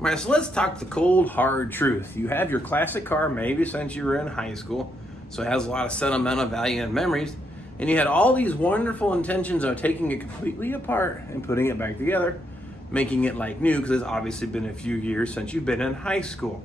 All right, so let's talk the cold, hard truth. You have your classic car, maybe since you were in high school, so it has a lot of sentimental value and memories, and you had all these wonderful intentions of taking it completely apart and putting it back together, making it like new, because it's obviously been a few years since you've been in high school.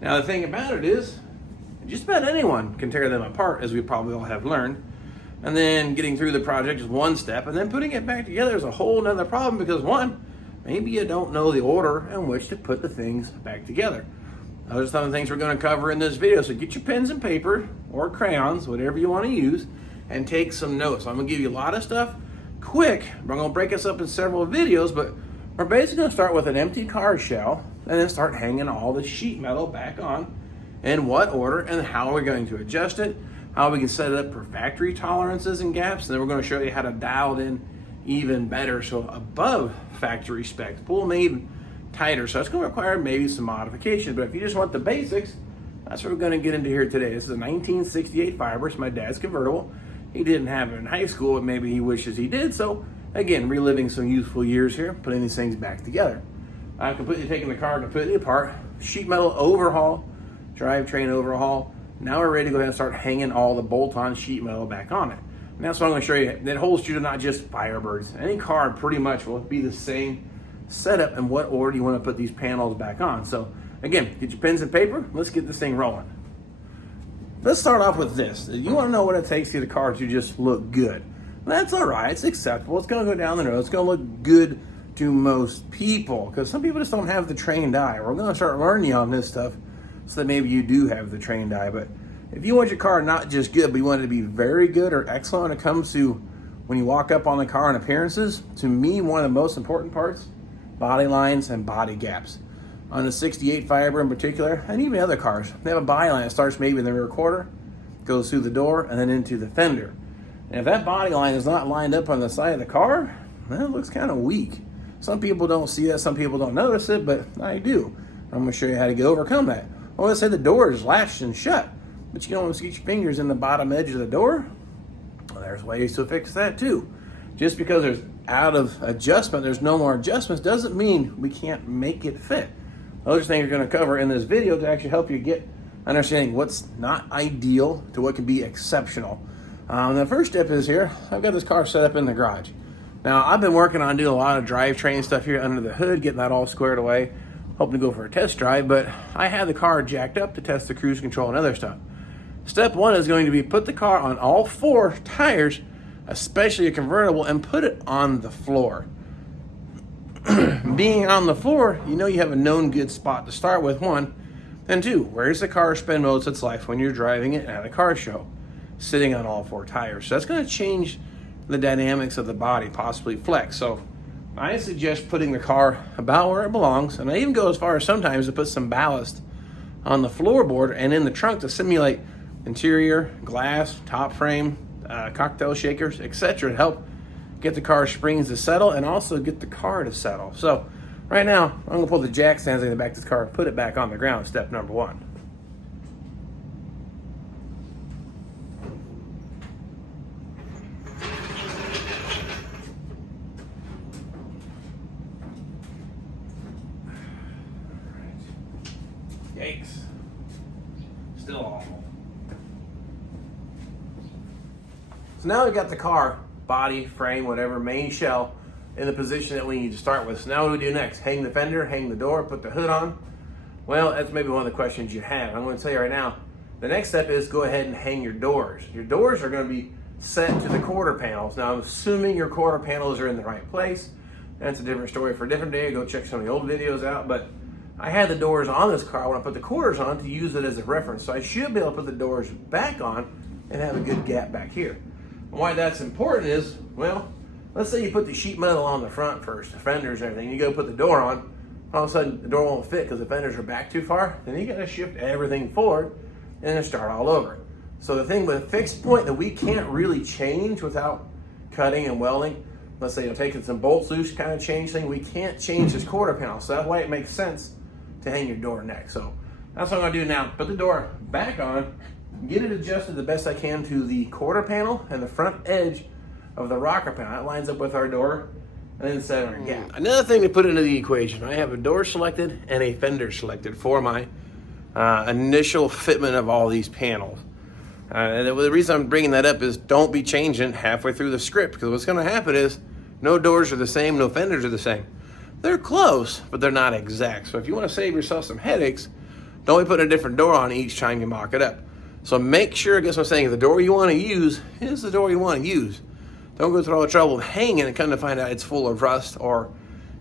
Now, the thing about it is, just about anyone can tear them apart, as we probably all have learned, and then getting through the project is one step, and then putting it back together is a whole nother problem, because one, maybe you don't know the order in which to put the things back together. Those are some of the things we're going to cover in this video. So get your pens and paper or crayons, whatever you want to use, and take some notes. I'm going to give you a lot of stuff quick. We're going to break us up in several videos, but we're basically going to start with an empty car shell and then start hanging all the sheet metal back on, in what order and how we're going to adjust it, how we can set it up for factory tolerances and gaps, and then we're going to show you how to dial it in even better, so above factory specs, pull them even tighter. So it's going to require maybe some modification, but if you just want the basics, that's what we're going to get into here today. This is a 1968 fiber. It's my dad's convertible. He didn't have it in high school, but maybe he wishes he did. So again, reliving some youthful years here, putting these things back together. I've completely taken the car completely apart, sheet metal overhaul, drivetrain overhaul. Now we're ready to go ahead and start hanging all the bolt-on sheet metal back on it. And that's what I'm going to show you. That holds true to not just Firebirds. Any car pretty much will be the same setup in what order you want to put these panels back on. So again, get your pens and paper. Let's get this thing rolling. Let's start off with this. You want to know what it takes to get a car to just look good. That's all right. It's acceptable. It's going to go down the road. It's going to look good to most people, because some people just don't have the trained eye. We're going to start learning on this stuff so that maybe you do have the trained eye. But if you want your car not just good, but you want it to be very good or excellent when it comes to when you walk up on the car and appearances, to me, one of the most important parts, body lines and body gaps. On the 68 fiber in particular, and even other cars, they have a body line that starts maybe in the rear quarter, goes through the door, and then into the fender. And if that body line is not lined up on the side of the car, well, it looks kind of weak. Some people don't see that, some people don't notice it, but I do. I'm going to show you how to overcome that. Well, let's say the door is latched and shut, but you don't want to get your fingers in the bottom edge of the door. Well, there's ways to fix that too. Just because there's out of adjustment, there's no more adjustments, doesn't mean we can't make it fit. Those are things we're going to cover in this video to actually help you get understanding what's not ideal to what can be exceptional. The first step is here, I've got this car set up in the garage. Now, I've been working on doing a lot of drivetrain stuff here under the hood, getting that all squared away, hoping to go for a test drive, but I had the car jacked up to test the cruise control and other stuff. Step one is going to be put the car on all four tires, especially a convertible, and put it on the floor. Being on the floor, you know you have a known good spot to start with, one. And two, where's the car spend most of its life when you're driving it at a car show? Sitting on all four tires. So that's going to change the dynamics of the body, possibly flex. So I suggest putting the car about where it belongs, and I even go as far as sometimes to put some ballast on the floorboard and in the trunk to simulate interior, glass, top frame, cocktail shakers, etc. to help get the car springs to settle and also get the car to settle. So right now, I'm going to pull the jack stands in the back of this car and put it back on the ground, step number one. Yikes. Still awful. So now we've got the car, body, frame, whatever, main shell, in the position that we need to start with. So now what do we do next? Hang the fender, hang the door, put the hood on? Well, that's maybe one of the questions you have. I'm going to tell you right now, the next step is go ahead and hang your doors. Your doors are going to be set to the quarter panels. Now, I'm assuming your quarter panels are in the right place. That's a different story for a different day. Go check some of the old videos out, but I had the doors on this car when I put the quarters on to use it as a reference. So I should be able to put the doors back on and have a good gap back here. And why that's important is, well, let's say you put the sheet metal on the front first, the fenders and everything. You go put the door on, all of a sudden the door won't fit because the fenders are back too far. Then you got to shift everything forward and then start all over. So the thing with a fixed point that we can't really change without cutting and welding, let's say you're taking some bolts loose, kind of change thing, we can't change this quarter panel. So that way it makes sense to hang your door next. So that's what I'm gonna do now. Put the door back on, get it adjusted the best I can to the quarter panel and the front edge of the rocker panel. That lines up with our door and then center a gap. Another thing to put into the equation, I have a door selected and a fender selected for my initial fitment of all these panels. And the reason I'm bringing that up is don't be changing halfway through the script, because what's going to happen is no doors are the same, no fenders are the same. They're close, but they're not exact. So if you want to save yourself some headaches, don't be putting a different door on each time you mock it up. So make sure, I guess what I'm saying, the door you want to use is the door you want to use. Don't go through all the trouble of hanging and come to find out it's full of rust or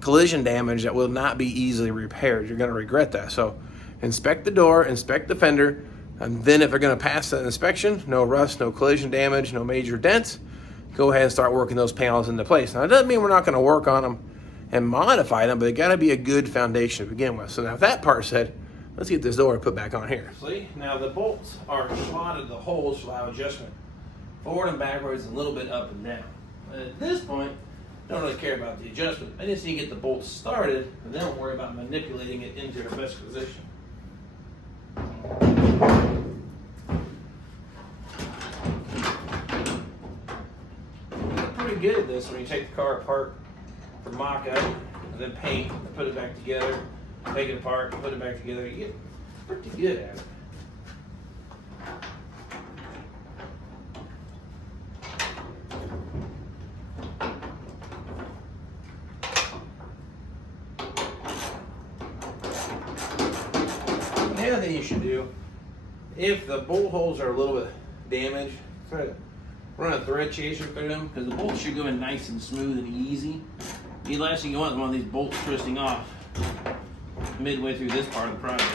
collision damage that will not be easily repaired. You're going to regret that. So inspect the door, inspect the fender, and then if they're going to pass that inspection, no rust, no collision damage, no major dents, go ahead and start working those panels into place. Now, it doesn't mean we're not going to work on them and modify them, but they got to be a good foundation to begin with. So now, with that part said, let's get this door put back on here. See, now the bolts are slotted, the holes to allow adjustment forward and backwards, and a little bit up and down. At this point, don't really care about the adjustment. I just need to get the bolts started, and then I'll worry about manipulating it into their best position. Pretty good at this when you take the car apart for mock-up, and then paint, and put it back together, take it apart, and put it back together. You get pretty good at it. The other thing you should do, if the bolt holes are a little bit damaged, try to run a thread chaser through them, because the bolts should go in nice and smooth and easy. The last thing you want is one of these bolts twisting off midway through this part of the project.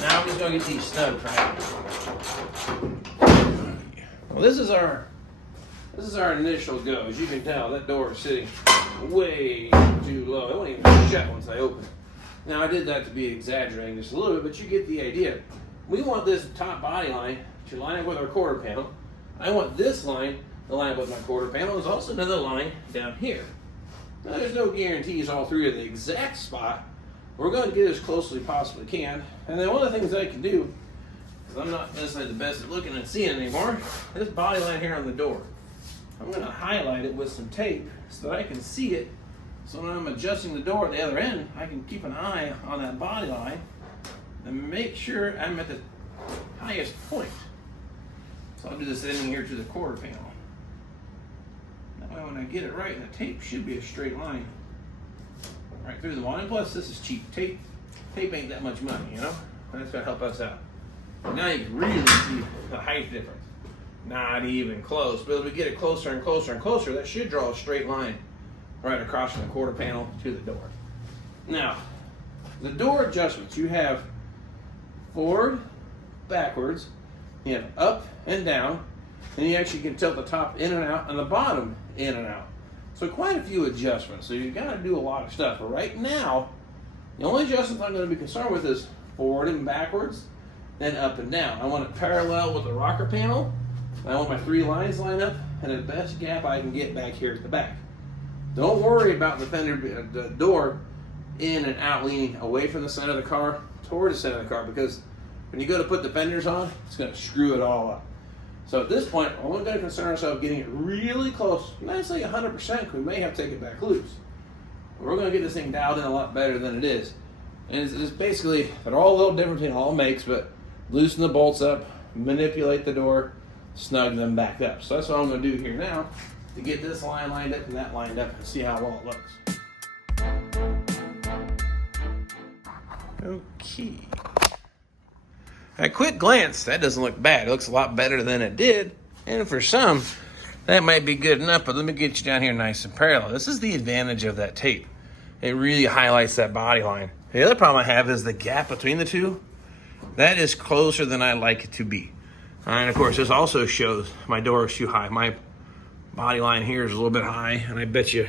Now I'm just going to get these snug for now. Well, this is our initial go. As you can tell, that door is sitting way too low. It won't even shut once I open it. Now, I did that to be exaggerating just a little bit, but you get the idea. We want this top body line to line up with our quarter panel. I want this line to line up with my quarter panel. There's also another line down here. Now, there's no guarantees all three are the exact spot. We're going to get as close as we possibly can. And then one of the things I can do, because I'm not necessarily the best at looking and seeing anymore, this body line here on the door. I'm going to highlight it with some tape so that I can see it. So when I'm adjusting the door at the other end, I can keep an eye on that body line and make sure I'm at the highest point. So I'll do this ending here to the quarter panel. That way when I get it right, the tape should be a straight line right through the wall. And plus, this is cheap. Tape ain't that much money, you know? That's going to help us out. Now you can really see the height difference. Not even close, but as we get it closer and closer and closer, that should draw a straight line right across from the quarter panel to the door. Now, the door adjustments, you have forward, backwards, you have up and down, and you actually can tilt the top in and out and the bottom in and out. So quite a few adjustments. So you've got to do a lot of stuff. But right now, the only adjustments I'm going to be concerned with is forward and backwards, then up and down. I want it parallel with the rocker panel. I want my three lines lined up and the best gap I can get back here at the back. Don't worry about the fender, the door in and out, leaning away from the center of the car toward the center of the car, because when you go to put the fenders on, it's going to screw it all up. So at this point, we're only going to concern ourselves getting it really close, not necessarily 100%, because we may have to take it back loose. We're going to get this thing dialed in a lot better than it is. And it's basically, they're all a little different in all makes, but loosen the bolts up, manipulate the door, snug them back up. So that's what I'm going to do here now to get this line lined up and that lined up and see how well it looks. Okay. At a quick glance, that doesn't look bad. It looks a lot better than it did. And for some, that might be good enough, but let me get you down here nice and parallel. This is the advantage of that tape. It really highlights that body line. The other problem I have is the gap between the two. That is closer than I like it to be. And of course, this also shows my door is too high. My body line here is a little bit high, and I bet you,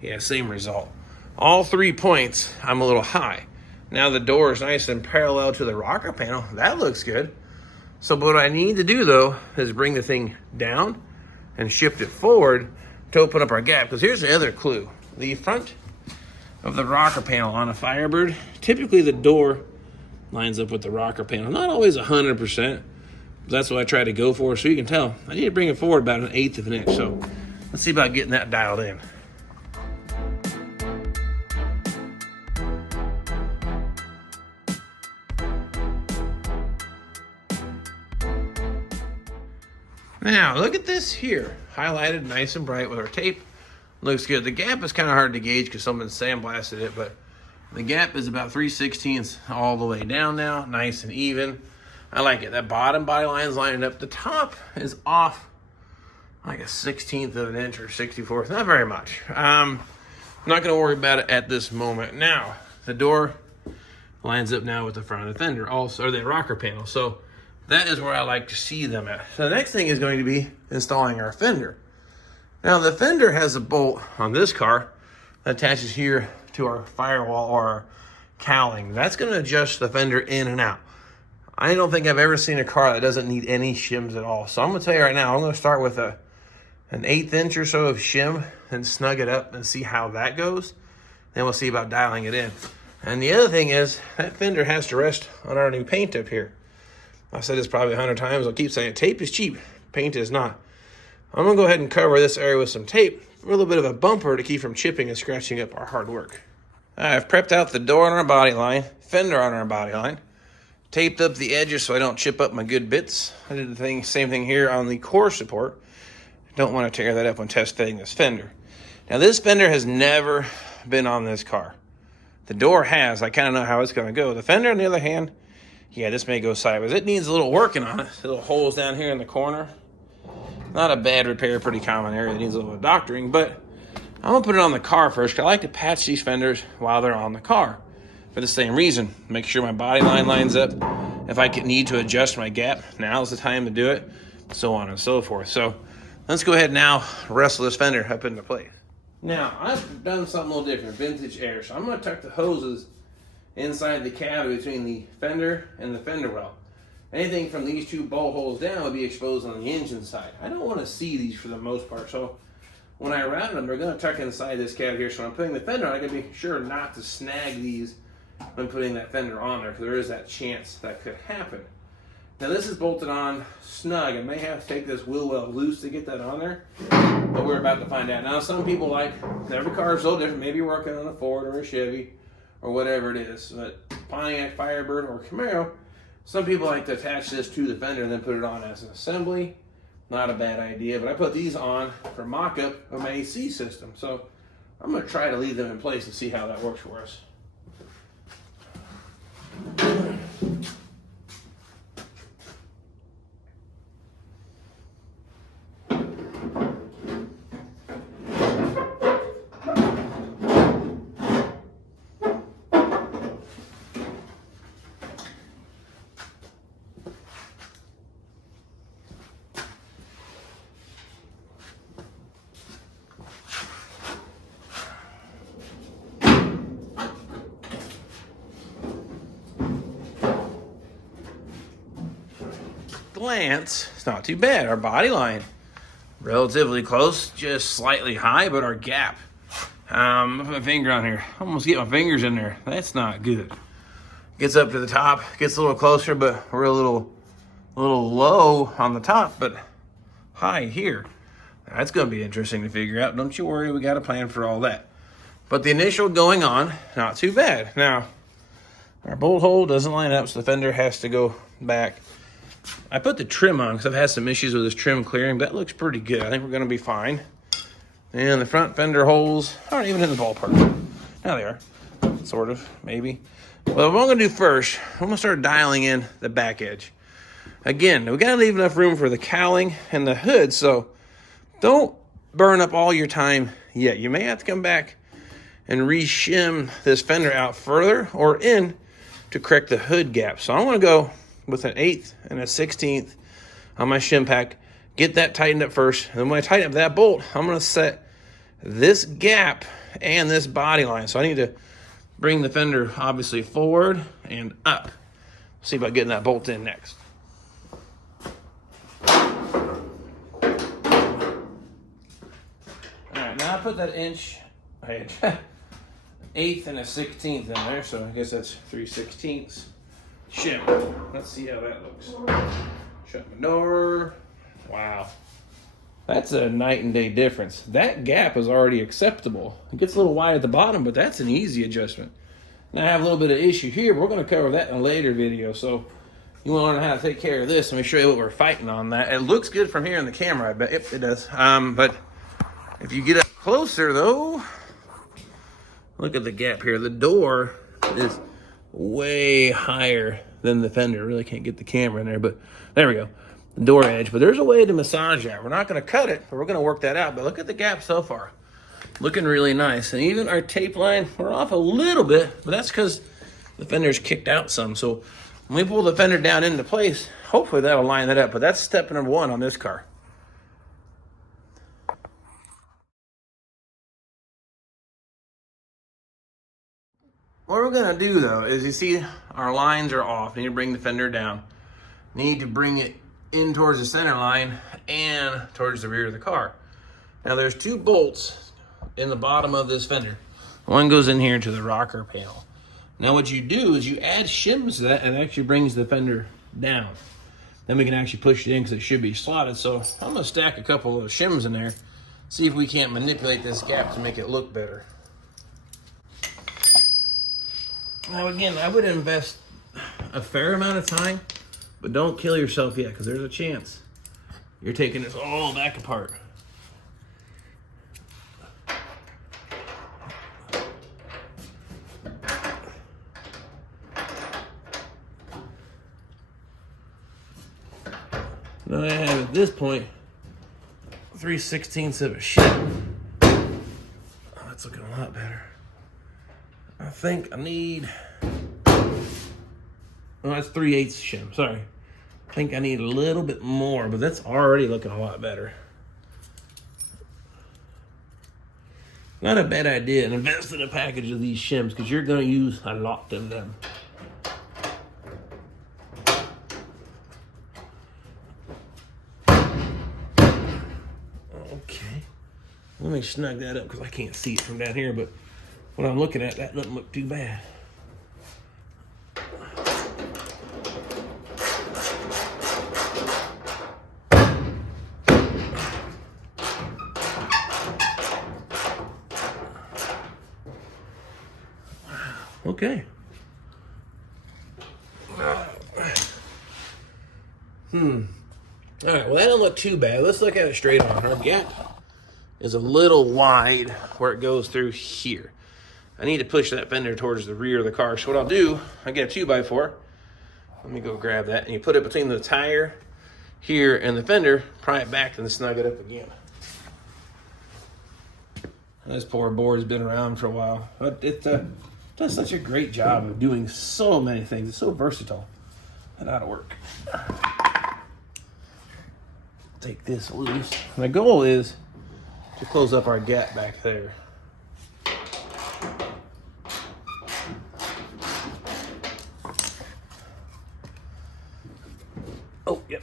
yeah, same result. All 3 points, I'm a little high. Now the door is nice and parallel to the rocker panel. That looks good. So what I need to do, though, is bring the thing down and shift it forward to open up our gap. Because here's the other clue. The front of the rocker panel on a Firebird, typically the door lines up with the rocker panel. Not always 100%. That's what I try to go for. So you can tell I need to bring it forward about 1/8 of an inch. So let's see about getting that dialed in. Now, look at this here. Highlighted nice and bright with our tape. Looks good. The gap is kind of hard to gauge because someone sandblasted it, but the gap is about 3/16 all the way down now. Nice and even. I like it. That bottom body line is lining up. The top is off like 1/16 of an inch or 64th. Not very much. I'm not going to worry about it at this moment. Now, the door lines up now with the front of the fender, also, or the rocker panel. So that is where I like to see them at. So the next thing is going to be installing our fender. Now the fender has a bolt on this car that attaches here to our firewall or our cowling. That's going to adjust the fender in and out. I don't think I've ever seen a car that doesn't need any shims at all. So I'm going to tell you right now, I'm going to start with an 1/8 inch or so of shim and snug it up and see how that goes. Then we'll see about dialing it in. And the other thing is that fender has to rest on our new paint up here. I've said this probably 100 times. I'll keep saying it. Tape is cheap. Paint is not. I'm going to go ahead and cover this area with some tape for a little bit of a bumper to keep from chipping and scratching up our hard work. I've prepped out the door on our body line, fender on our body line, taped up the edges so I don't chip up my good bits. I did the same thing here on the core support. Don't want to tear that up when test fitting this fender. Now this fender has never been on this car. The door has. I kind of know how it's going to go. The fender, on the other hand, yeah, this may go sideways. It needs a little working on it. Little holes down here in the corner. Not a bad repair, pretty common area that needs a little doctoring, but I'm gonna put it on the car first because I like to patch these fenders while they're on the car for the same reason. Make sure my body line lines up. If I need to adjust my gap, now's the time to do it, so on and so forth. So let's go ahead now, wrestle this fender up into place. Now, I've done something a little different, vintage air. So I'm gonna tuck the hoses inside the cavity between the fender and the fender well. Anything from these two bolt holes down would be exposed on the engine side. I don't want to see these for the most part, so when I round them, they're going to tuck inside this cavity here. So when I'm putting the fender on, I got to be sure not to snag these when putting that fender on there, because there is that chance that could happen. Now this is bolted on snug. I may have to take this wheel well loose to get that on there, but we're about to find out. Now some people like, every car is so different. Maybe you're working on a Ford or a Chevy or whatever it is, but Pontiac, Firebird, or Camaro, some people like to attach this to the fender and then put it on as an assembly. Not a bad idea, but I put these on for mock-up of my AC system. So I'm going to try to leave them in place and see how that works for us. Glance, it's not too bad. Our body line, relatively close, just slightly high, but our gap, I'll put my finger on here. Almost get my fingers in there. That's not good. Gets up to the top, gets a little closer, but we're a little low on the top, but high here. That's going to be interesting to figure out. Don't you worry, we got a plan for all that. But the initial going on, not too bad. Now, our bolt hole doesn't line up, so the fender has to go back. I put the trim on because I've had some issues with this trim clearing, but that looks pretty good. I think we're going to be fine. And the front fender holes aren't even in the ballpark. Now they are, sort of, maybe. Well, what I'm going to do first, I'm going to start dialing in the back edge. Again, we got to leave enough room for the cowling and the hood, so don't burn up all your time yet. You may have to come back and re-shim this fender out further or in to correct the hood gap. So I'm going to go with an 1/8 and a 1/16 on my shim pack, get that tightened up first, and then when I tighten up that bolt, I'm going to set this gap and this body line. So I need to bring the fender obviously forward and up. See about getting that bolt in next. All right, now I put that inch, 1/8 and a 1/16 in there, so I guess that's 3/16. shim. Let's see how that looks. Shut my door. Wow. That's a night and day difference. That gap is already acceptable. It gets a little wide at the bottom, but that's an easy adjustment. Now I have a little bit of issue here, but we're going to cover that in a later video. So you want to learn how to take care of this. Let me show you what we're fighting on that. It looks good from here in the camera, I bet. Yep, it does. But if you get up closer, though, look at the gap here. The door is way higher than the fender. Really can't get the camera in there, but there we go. The door edge. But there's a way to massage that. We're not going to cut it, but we're going to work that out. But look at the gap so far. Looking really nice. And even our tape line, we're off a little bit, but that's because the fender's kicked out some. So when we pull the fender down into place, hopefully that'll line that up. But that's step number one on this car. What we're gonna do though is, you see our lines are off. Need to bring the fender down. Need to bring it in towards the center line and towards the rear of the car. Now there's two bolts in the bottom of this fender. One goes in here to the rocker panel. Now what you do is you add shims to that, and it actually brings the fender down. Then we can actually push it in because it should be slotted. So I'm gonna stack a couple of shims in there, see if we can't manipulate this gap to make it look better. Now again, I would invest a fair amount of time, but don't kill yourself yet, because there's a chance you're taking this all back apart. Now I have at this point 3/16 of a shim. Oh, that's looking a lot better. I think I need, oh, that's 3/8 shim, sorry. I think I need a little bit more, but that's already looking a lot better. Not a bad idea, and invest in a package of these shims, because you're gonna use a lot of them. Okay, let me snug that up because I can't see it from down here, but what I'm looking at, that doesn't look too bad. Okay. All right, well, that don't look too bad. Let's look at it straight on. Our gap is a little wide where it goes through here. I need to push that fender towards the rear of the car. So what I'll do, I get a 2x4. Let me go grab that. And you put it between the tire here and the fender, pry it back, and then snug it up again. This poor board has been around for a while, but it does such a great job of doing so many things. It's so versatile. It ought to work. Take this loose. My goal is to close up our gap back there. Oh, yep.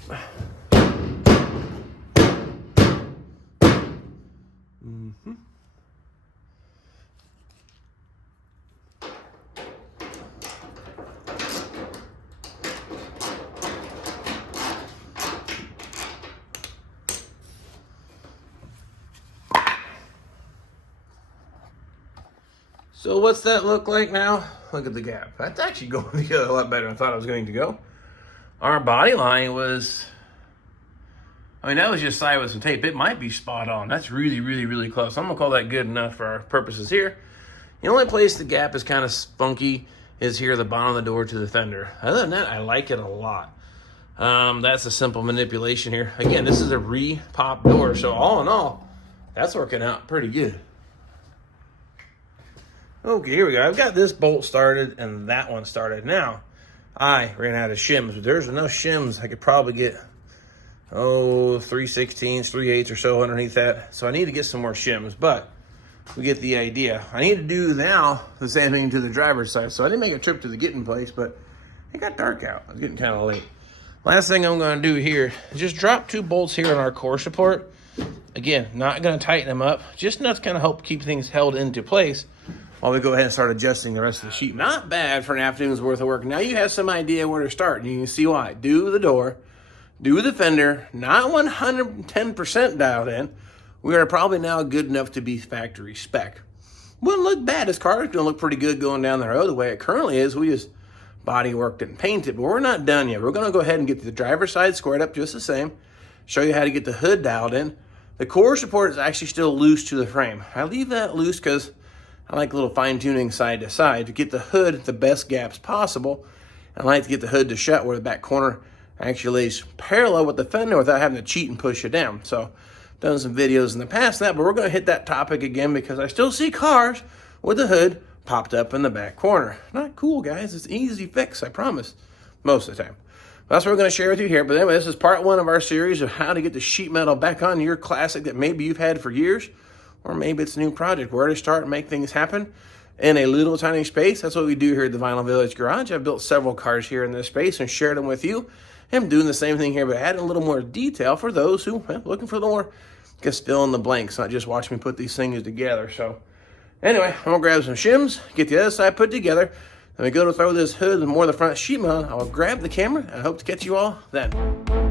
So what's that look like now? Look at the gap. That's actually going together a lot better than I thought it was going to go. Our body line was, I mean, that was just side with some tape. It might be spot on. That's really, really, really close. I'm gonna call that good enough for our purposes here. The only place the gap is kind of funky is here, the bottom of the door to the fender. Other than that, I like it a lot. That's a simple manipulation here. Again, this is a re-pop door, so all in all, that's working out pretty good. Okay, here we go. I've got this bolt started and that one started. Now, I ran out of shims, but there's enough shims I could probably get, 3/16, 3/8 or so underneath that. So I need to get some more shims, but we get the idea. I need to do now the same thing to the driver's side. So I didn't make a trip to the getting place, but it got dark out. It was getting kind of late. Last thing I'm going to do here is just drop 2 bolts here on our core support. Again, not going to tighten them up, just enough to kind of help keep things held into place while we go ahead and start adjusting the rest of the sheet. Not bad for an afternoon's worth of work. Now you have some idea where to start, and you can see why. Do the door, do the fender, not 110% dialed in. We are probably now good enough to be factory spec. Wouldn't look bad. This car is going to look pretty good going down the road. The way it currently is, we just body worked it and painted, but we're not done yet. We're going to go ahead and get the driver's side squared up just the same, show you how to get the hood dialed in. The core support is actually still loose to the frame. I leave that loose because I like a little fine tuning side to side to get the hood the best gaps possible. And I like to get the hood to shut where the back corner actually lays parallel with the fender without having to cheat and push it down. So done some videos in the past that, but we're going to hit that topic again because I still see cars with the hood popped up in the back corner. Not cool, guys. It's easy fix, I promise, most of the time. That's what we're going to share with you here. But anyway, this is part one of our series of how to get the sheet metal back on your classic that maybe you've had for years, or maybe it's a new project. Where to start and make things happen in a little tiny space. That's what we do here at the Vinyl Village Garage. I've built several cars here in this space and shared them with you. I'm doing the same thing here, but adding a little more detail for those who are looking for a little more, just fill in the blanks, not just watch me put these things together. So anyway, I'm gonna grab some shims, get the other side put together, then we go to throw this hood and more of the front sheet metal. I'll grab the camera and I hope to catch you all then.